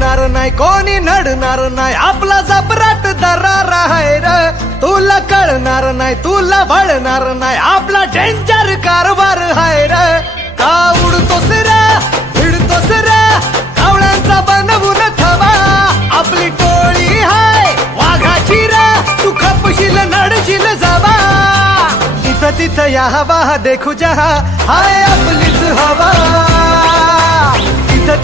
पडणार नाही कोणी नडणार नाही आपला जबराट दरारा आहे र. तुला कळणार नाही तुला वळणार नाही आपला डेंजर कारभार आहे र. का उडतोस रे भिडतोस रे कावळ्यांचा बनवून थवा आपली टोळी हाय वाघाची रे तू खपशील नडशील जावा. तिथं तिथं या हवा देखू जहा हाय आपलीच हवा.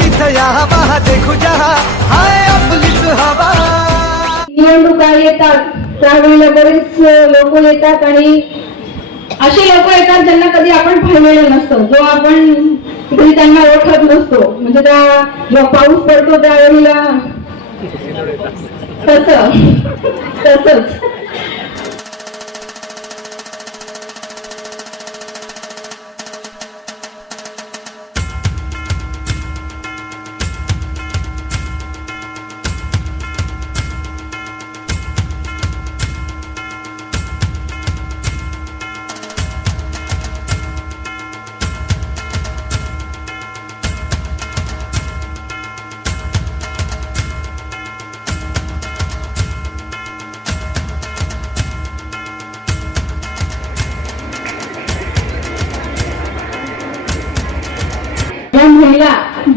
तिथं या देखू जहा हाय आपलीच हवा. निवडणुका येतात त्यावेळेला बरेच लोक येतात आणि असे लोक येतात ज्यांना कधी आपण पाहिलेलं नसतं. जो आपण कधी त्यांना ओळखत नसतो. म्हणजे त्या जेव्हा पाऊस पडतो त्यावेळेला तस तसच.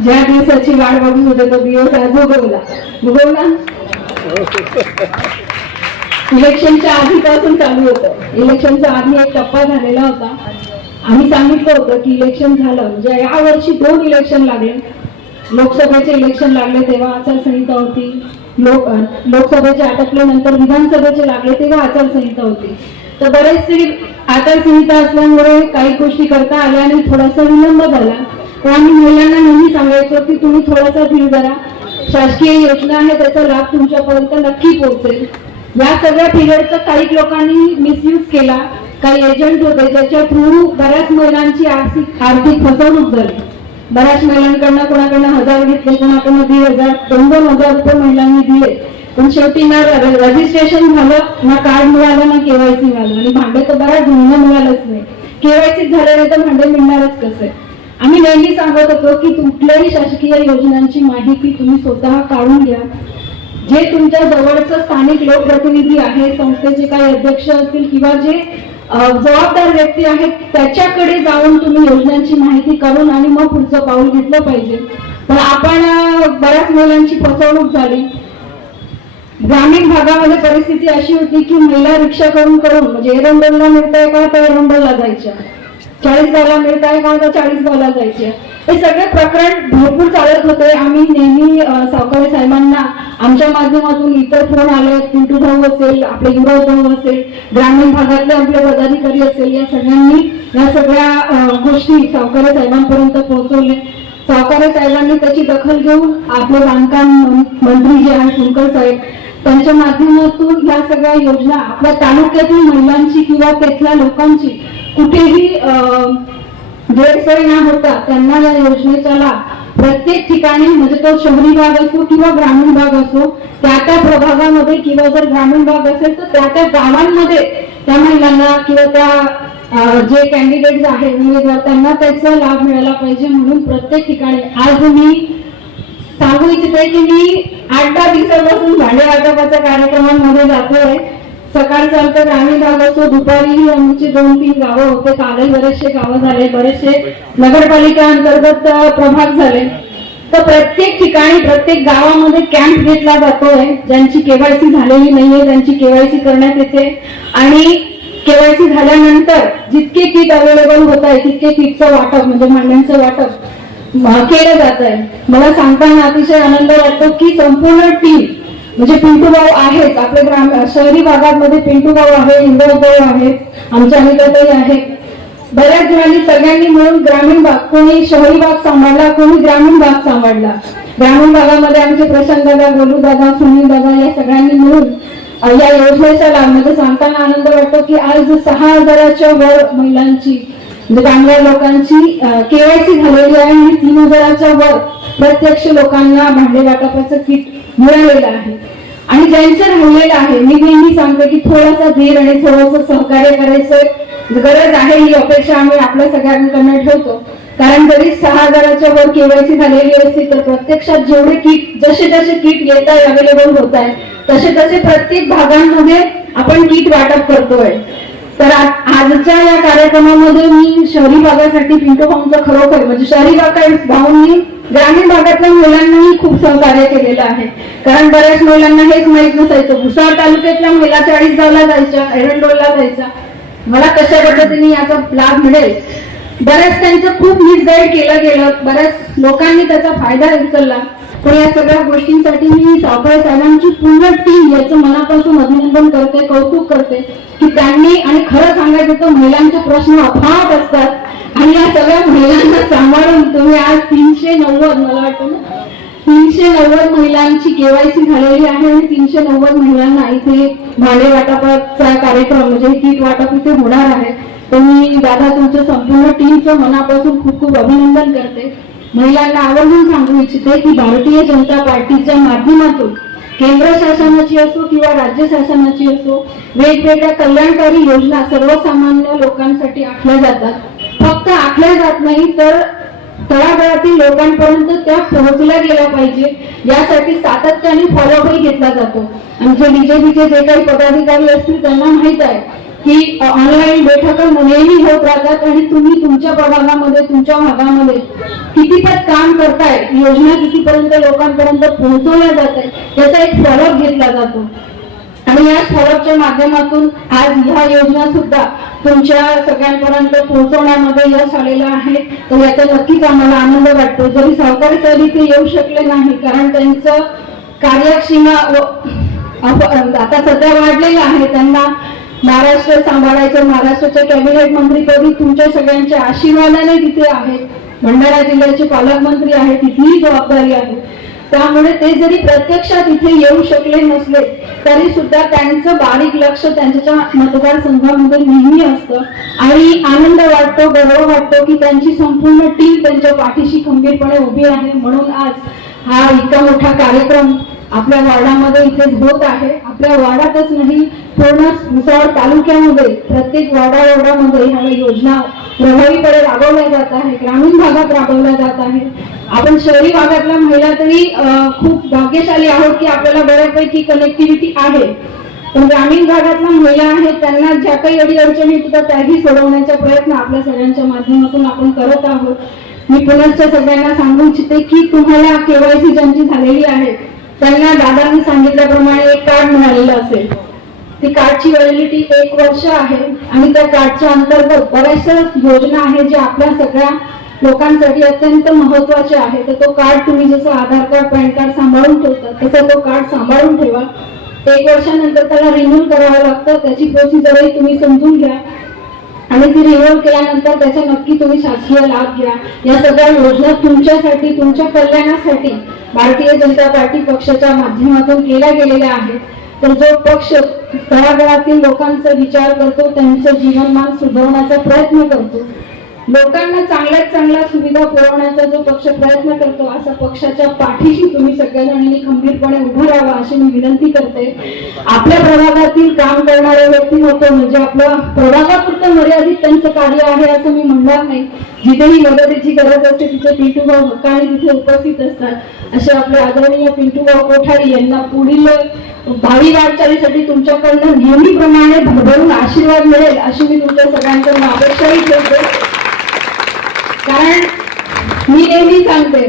ज्या दिवसाची वाट बघून होते तो दिवस आज उगवला उगवला इलेक्शनच्या आधीपासून चालू होतं. इलेक्शनच्या आधी एक टप्पा झालेला होता. आम्ही सांगितलं होतं की इलेक्शन झालं. म्हणजे या वर्षी दोन इलेक्शन लागले. लोकसभेचे इलेक्शन लागले तेव्हा आचारसंहिता होती. लोक लोकसभेचे आटपल्यानंतर विधानसभेचे लागले तेव्हा आचारसंहिता होती. तर बरेचसे आचारसंहिता असल्यामुळे काही गोष्टी करता आल्या आणि थोडासा विलंब झाला. पण आम्ही नेहमी सांगायचो की तुम्ही थोडासा धीर धरा. शासकीय योजना आहे त्याचा लाभ तुमच्यापर्यंत नक्की पोहोचेल. या सगळ्या पिरियडचा काही लोकांनी मिसयूज केला. काही एजंट होते ज्याच्या थ्रू बऱ्याच महिलांची आर्थिक आर्थिक फसवणूक झाली. बऱ्याच महिलांकडनं कोणाकडनं हजार घेतले कोणाकडनं दीड हजार दोन दोन हजार रुपये महिलांनी दिले. पण शेवटी ना रजिस्ट्रेशन झालं ना कार्ड मिळालं ना केवायसी मिळालं. आणि भांडे तर बऱ्याच जणांना मिळालंच नाही. केवायसी झालं नाही तर भांडे मिळणारच कसे आम्ही नेहमी सांगत होतो की कुठल्याही शासकीय योजनांची माहिती तुम्ही स्वतः काढून घ्या. जे तुमच्या जवळचं स्थानिक लोकप्रतिनिधी आहे संस्थेचे काही अध्यक्ष असतील किंवा जे जबाबदार व्यक्ती आहेत त्याच्याकडे जाऊन तुम्ही योजनांची माहिती करून आणि मग पुढचं पाऊल घेतलं पाहिजे. पण आपण बऱ्याच महिलांची फसवणूक झाली. ग्रामीण भागामध्ये परिस्थिती अशी होती की महिला रिक्षा करून करून म्हणजे एरंडोलला मिळतंय का? त्या एरंडोलला जायच्या. चाळीस गावला आहे का तर चाळीस गावला जायचे हे सगळे प्रकरण भरपूर चालत होते. आम्ही नेहमी सावकारी साहेबांना आमच्या माध्यमातून इतर फोन आले पिंटू भाऊ असेल आपले युवराज भाऊ असेल ग्रामीण भागातले आपले पदाधिकारी असेल या सगळ्यांनी या सगळ्या गोष्टी सावकारी साहेबांपर्यंत पोहोचवले सावकारी साहेबांनी त्याची दखल घेऊन आपले बांधकाम मंत्री जे आहेत शंकर साहेब त्यांच्या माध्यमातून या सगळ्या योजना आपल्या तालुक्यातील महिलांची किंवा तेथल्या लोकांची कुठेही गैरसोय न होता त्यांना या योजनेचा लाभ प्रत्येक ठिकाणी म्हणजे तो शहरी भाग असो किंवा ग्रामीण भाग असो त्या त्या प्रभागामध्ये किंवा जर ग्रामीण भाग असेल तर त्या त्या गावांमध्ये त्या महिलांना किंवा त्या जे कॅन्डिडेट आहेत म्हणजे उमेदवार त्यांना त्याचा लाभ मिळाला पाहिजे म्हणून प्रत्येक ठिकाणी. आज मी सांगू इच्छिते की मी आठ दहा दिवसापासून भांडे वाटपाच्या कार्यक्रमांमध्ये जातोय. सकाळचं चालतं ग्रामीण भाग असतो. दुपारी आमची दोन तीन गावं होते. कालही बरेचसे गावं झाले बरेचसे नगरपालिका अंतर्गत प्रभाग झाले. तर प्रत्येक ठिकाणी प्रत्येक गावामध्ये कॅम्प घेतला जातोय. ज्यांची केवायसी झालेली नाहीये त्यांची केवायसी करण्यात येते. आणि केवायसी झाल्यानंतर जितके किट अवेलेबल होत आहे तितके किटचं वाटप म्हणजे मांड्यांचं वाटप केलं जात आहे मला सांगताना अतिशय आनंद वाटतो की संपूर्ण टीम म्हणजे पिंटू भाऊ आहेच. आपल्या ग्राम शहरी भागामध्ये पिंटू भाऊ आहे इंद्र भाऊ आहे आमच्या अनिताताई आहेत. बऱ्याच जणांनी सगळ्यांनी मिळून ग्रामीण भाग कोणी शहरी भाग सांभाळला कोणी ग्रामीण भाग सांभाळला. ग्रामीण भागामध्ये आमचे प्रशांत दादा गोलू दादा सुनील दादा या सगळ्यांनी मिळून या योजनेचा लाभ म्हणजे सांगताना आनंद वाटतो की आज सहा हजाराच्या वर महिलांची म्हणजे कामगार लोकांची केवायसी झालेली आहे आणि तीन हजाराच्या वर प्रत्यक्ष लोकांना भांडे वाटपाचं किट मिळालेलं आहे. आणि ज्यांचं राहिलेलं आहे मी नेहमी सांगते की थोडासा धीर आणि थोडंसं सहकार्य करायचं गरज आहे ही अपेक्षा आम्ही आपल्या सगळ्यांकडनं ठेवतो. कारण जरी सहा हजाराच्या वर केवायसी झालेली असती तर प्रत्यक्षात जेवढे किट जसे जसे किट येत आहे अवेलेबल होत आहे तसे तसे प्रत्येक भागांमध्ये आपण किट वाटप करतोय. तर आजच्या या कार्यक्रमामध्ये मी शहरी भागासाठी पिंटो फॉर्मचं खरोखर म्हणजे शहरी भागात भाऊंनी ग्रामीण भागातल्या मुलांनाही खूप सहकार्य केलेलं आहे. कारण बऱ्याच महिलांना हेच माहीत नसायचं भुसावळ तालुक्यातल्या महिला चाळीसगावला जायच्या एरंडोलला जायच्या. मला कशा पद्धतीने याचा लाभ मिळेल? बऱ्याच त्यांचं खूप मिसगाईड केलं गेलं. बऱ्याच लोकांनी त्याचा फायदा उचलला. पण या सगळ्या गोष्टींसाठी मी सावकाळ साहेबांची पूर्ण टीम याचं मनापासून अभिनंदन करते कौतुक करते. की आणि खरं सांगायचं तर महिलांचे प्रश्न अफाट असतात. आणि या सगळ्या महिलांना सांभाळून तुम्ही आज तीनशे नव्वद मला वाटतं ना तीनशे नव्वद महिलांची केवायसी झालेली आहे आणि तीनशे नव्वद महिलांना इथे भाडे वाटपाचा कार्यक्रम म्हणजे किट वाटप इथे होणार आहे. तर मी दादा तुमच्या संपूर्ण टीमचं मनापासून खूप खूप अभिनंदन करते. महिलांना आवर्जून सांगू इच्छिते की भारतीय जनता पार्टीच्या माध्यमातून केंद्र शासनाची असो किंवा राज्य शासनाची असो वेगवेगळ्या कल्याणकारी योजना सर्वसामान्य लोकांसाठी आखल्या जातात. फक्त आखल्या जात नाही तर तळागाळातील लोकांपर्यंत त्या पोहोचल्या गेल्या पाहिजे. यासाठी सातत्याने फॉलोअपही घेतला जातो. आणि जे बीजेपीचे जे काही पदाधिकारी असतील त्यांना माहीत आहे की ऑनलाईन बैठका नेहमी होत राहतात आणि तुम्ही तुमच्या प्रभागामध्ये तुमच्या भागामध्ये कितीपत काम करताय योजना कितीपर्यंत लोकांपर्यंत पोहोचवल्या जात आहेत याचा एक फॉलोअप घेतला जातो. आणि या फॉलोअपच्या माध्यमातून आज ह्या योजना सुद्धा तुमच्या सगळ्यांपर्यंत पोहोचवण्यामध्ये यश आलेलं आहे. तर याचा नक्कीच आम्हाला आनंद वाटतो. जरी सहकारी सर इथे येऊ शकले नाही कारण त्यांचं कार्यक्षीमा आता सध्या वाढलेलं आहे. त्यांना महाराष्ट्र सांभाळायचं महाराष्ट्राच्या कॅबिनेट मंत्रीपदी तुमच्या सगळ्यांच्या आशीर्वादाने तिथे आहेत. भंडारा जिल्ह्याचे पालकमंत्री आहेत तिथलीही जबाबदारी आहे. त्यामुळे ते जरी प्रत्यक्षात इथे येऊ शकले नसले तरी सुद्धा त्यांचं बारीक लक्ष त्यांच्या मतदारसंघामध्ये नेहमी असतं. आणि आनंद वाटतो गर्व वाटतो की त्यांची संपूर्ण टीम त्यांच्या पाठीशी खंबीरपणे उभी आहे. म्हणून आज हा इतका मोठा कार्यक्रम आपल्या वार्डामध्ये इथेच होत आहे. आपल्या वार्डातच नाही पूर्ण भुसावळ तालुक्यामध्ये प्रत्येक वाडा वार्डामध्ये ह्या योजना प्रभावीपणे राबवल्या जात आहे ग्रामीण भागात राबवल्या जात आहे आपण शहरी भागातल्या महिला तरी खूप भाग्यशाली आहोत की आपल्याला बऱ्यापैकी कनेक्टिव्हिटी आहे. पण ग्रामीण भागातल्या महिला आहेत त्यांना ज्या काही अडीअडचणी येतात त्याही सोडवण्याचा प्रयत्न आपल्या सगळ्यांच्या माध्यमातून आपण करत आहोत. मी पुनश्च सगळ्यांना सांगू इच्छिते की तुम्हाला केवायसी ज्यांची झालेली आहे त्यांना दादांनी सांगितल्याप्रमाणे एक कार्ड मिळालेलं असेल. ती कार्डची व्हॅलिडिटी एक वर्ष आहे आणि त्या कार्डच्या अंतर्गत बऱ्याचशा योजना आहेत ज्या आपल्या सगळ्या लोकांसाठी अत्यंत महत्त्वाचे आहे तर तो कार्ड तुम्ही जसं आधार कार्ड पॅन कार्ड सांभाळून ठेवता तसं तो कार्ड सांभाळून ठेवा. एक वर्षानंतर त्याला रिन्यूल करावं लागतं. त्याची प्रोसिजरही तुम्ही समजून घ्या. आणि ती रिन्यू केल्यानंतर त्याचा नक्की तुम्ही शासकीय लाभ घ्या. या सगळ्या योजना तुमच्यासाठी तुमच्या कल्याणासाठी भारतीय जनता पार्टी पक्षाच्या माध्यमातून केल्या गेलेल्या आहेत. तर जो पक्ष घराघरातील लोकांचा विचार करतो त्यांचं जीवनमान सुधारण्याचा प्रयत्न करतो. लोकांना चांगल्यात चांगल्या सुविधा पुरवण्याचा जो पक्ष प्रयत्न करतो असा पक्षाच्या पाठीशी तुम्ही सगळ्या जणांनी खंबीरपणे उभं राहावं अशी मी विनंती करते. आपल्या प्रभागातील काम करणारे व्यक्ती होतो. म्हणजे आपलं प्रभागापुरतं मर्यादित त्यांचं कार्य आहे असं मी म्हणणार नाही. जिथेही मदतीची गरज असते तिथे पिंटू भाऊ हक्काने तिथे उपस्थित असतात. असे आपले आदरणीय पिंटू भाऊ कोठारी यांना पुढील भावी वाटचालीसाठी तुमच्याकडनं नेहमीप्रमाणे भरभरून आशीर्वाद मिळेल अशी मी तुमच्या सगळ्यांकडून अपेक्षाही ठेवते. कारण मी नेहमी सांगते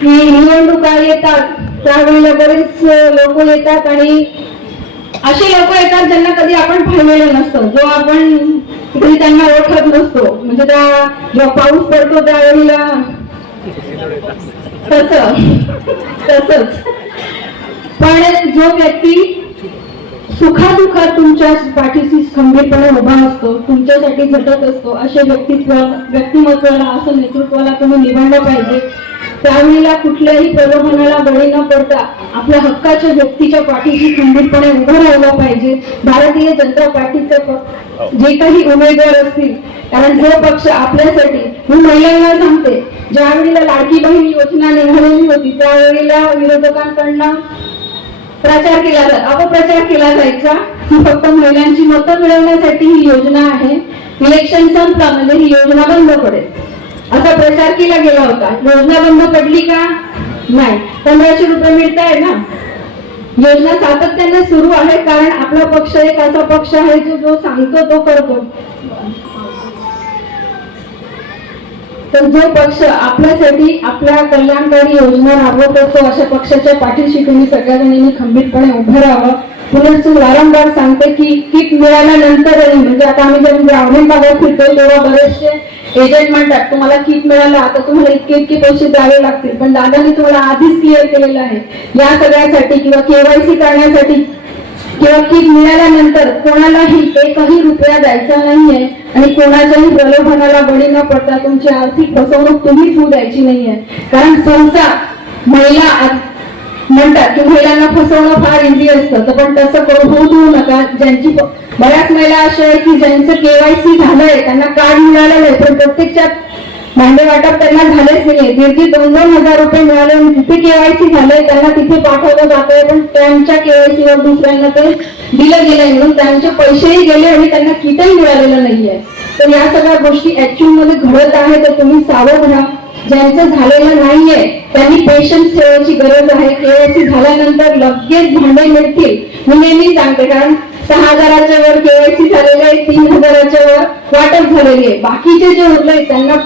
की निवडणुका येतात त्यावेळेला बरेच लोक येतात आणि असे लोक येतात ज्यांना कधी आपण पाहिलेलं नसतं. जो आपण कधी त्यांना ओळखत नसतो. म्हणजे त्या जेव्हा पाऊस पडतो त्यावेळीला तस. तसच. पण जो व्यक्ती सुखादुखात तुमच्या पाठीशी खंबीरपणे उभा असतो तुमच्यासाठी झटत असतो अशा व्यक्तित्व व्यक्तिमत्वाला असं नेतृत्वाला तुम्ही निवडलं पाहिजे. त्यावेळेला कुठल्याही प्रलोभनाला बळी न पडता आपल्या हक्काच्या व्यक्तीच्या पाठीशी खंबीरपणे उभं राहिला पाहिजे. भारतीय जनता पार्टीचे जे काही उमेदवार असतील कारण जो पक्ष आपल्यासाठी मी महिलांना सांगते ज्या वेळेला लाडकी बहीण योजना निघालेली होती त्यावेळेला विरोधकांकडनं प्रचार केला जात अपप्रचार केला जायचा. ही फक्त महिलांची मतं मिळवण्यासाठी ही योजना आहे. इलेक्शन संपला म्हणजे ही योजना बंद पडेल. असा प्रचार केला गेला होता. योजना बंद पडली का? नाही. पंधराशे रुपये मिळत आहे ना? योजना सातत्याने सुरू आहे कारण आपला पक्ष एक असा पक्ष आहे जो जो सांगतो तो करतो. तर जो पक्ष आपल्यासाठी आपल्या कल्याणकारी योजना राबवत असतो अशा पक्षाच्या पाठीशी तुम्ही सगळ्या जणांनी खंबीरपणे उभं राहावं. पुनश्च वारंवार सांगते की किट मिळाल्यानंतरही म्हणजे आता आम्ही जेव्हा ग्रामीण भागात फिरतो तेव्हा बरेचसे एजंट म्हणतात तुम्हाला किट मिळाला आता तुम्हाला इतके इतके पैसे द्यावे लागतील. पण दादाने तुम्हाला आधीच क्लिअर केलेलं आहे. या सगळ्यासाठी किंवा केवायसी करण्यासाठी किंवा किट मिळाल्यानंतर कोणालाही एकही रुपया द्यायचा नाहीये आणि कोणाच्याही प्रलोभनाला बळी न पडता तुमची आर्थिक फसवणूक तुम्हीच होऊ द्यायची नाहीये. कारण सहसा महिला म्हणतात की महिलांना फसवणं फार इझी असतं. तर पण तसं करू होऊ देऊ नका. ज्यांची बऱ्याच महिला अशा आहे की ज्यांचं केवायसी झालंय त्यांना कार्ड मिळालं नाही. पण प्रत्यक्षात भांडे वाटप त्यांना झालेच नाहीये. दीड दोन दोन हजार रुपये मिळाले आणि तिथे केवायसी झालंय त्यांना तिथे पाठवलं जातंय. पण त्यांच्या केवायसी वर दुसऱ्यांना ते दिलं गेलंय. म्हणून त्यांचे पैसेही गेले आणि त्यांना किटही मिळालेलं नाहीये. तर या सगळ्या गोष्टी ऍक्च्युअलमध्ये घडत आहे तर तुम्ही सावध राहा. ज्यांचं झालेलं नाहीये त्यांनी पेशन्स ठेवायची गरज आहे. केवायसी झाल्यानंतर लगेच भांडे मिळतील. मी नेहमी सांगते कारण सहा हजाराच्या वर केवायसी झालेले आहे तीन हजाराच्या वर वाटप झालेली आहे. बाकीचे जे उरले त्यांना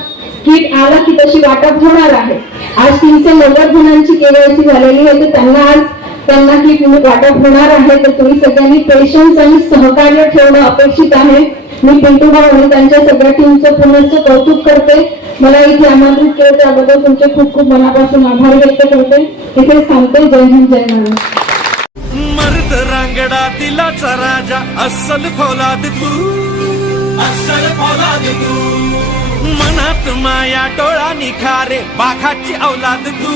किट आला की तशी वाटप होणार आहे. आज तीनशे नव्वद जणांची केवायसी झालेली आहे तर त्यांना आज त्यांना किट वाटप होणार आहे. तर तुम्ही सगळ्यांनी पेशन्स आणि सहकार्य ठेवणं अपेक्षित आहे. मी पिंटू भाऊ आणि त्यांच्या सगळ्या टीमचं पुनश्च कौतुक करते. मला इथे आमंत्रित केलं त्याबद्दल तुमचे खूप खूप मनापासून आभार व्यक्त करते. इथेच थांबते जय हिंद जय महाराष्ट्र मर्द रांगडा दिलाचा राजा अस्सल फौलाद तू. अस्सल फौलाद तू. मनात माया डोळा निखारे बाघाची औलाद तू.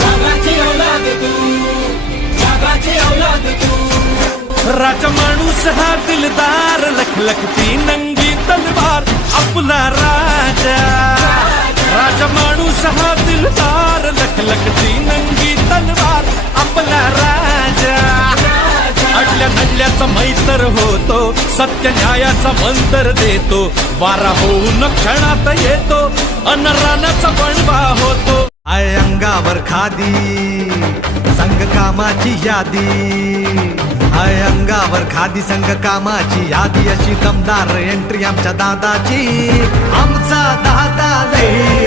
बाघाची औलाद तू. बाघाची औलाद तू. राजा माणूस हा दिलदार लखलखती नंगी तलवार आपला राजा. राजा माणूस हा दिलदार लखलखती नंगी तलवार आपला राजा. अडल्या नडल्याचा मैतर होतो सत्य न्यायाचा मंतर देतो. वारा होऊन क्षणात येतो अनरानाचा रानाचा होतो. आय अंगावर खादी संघ कामाची यादी. आय अंगावर खादी संग कामाची यादी. अशी दमदार एंट्री आमच्या दादाची. आमचा दादा लई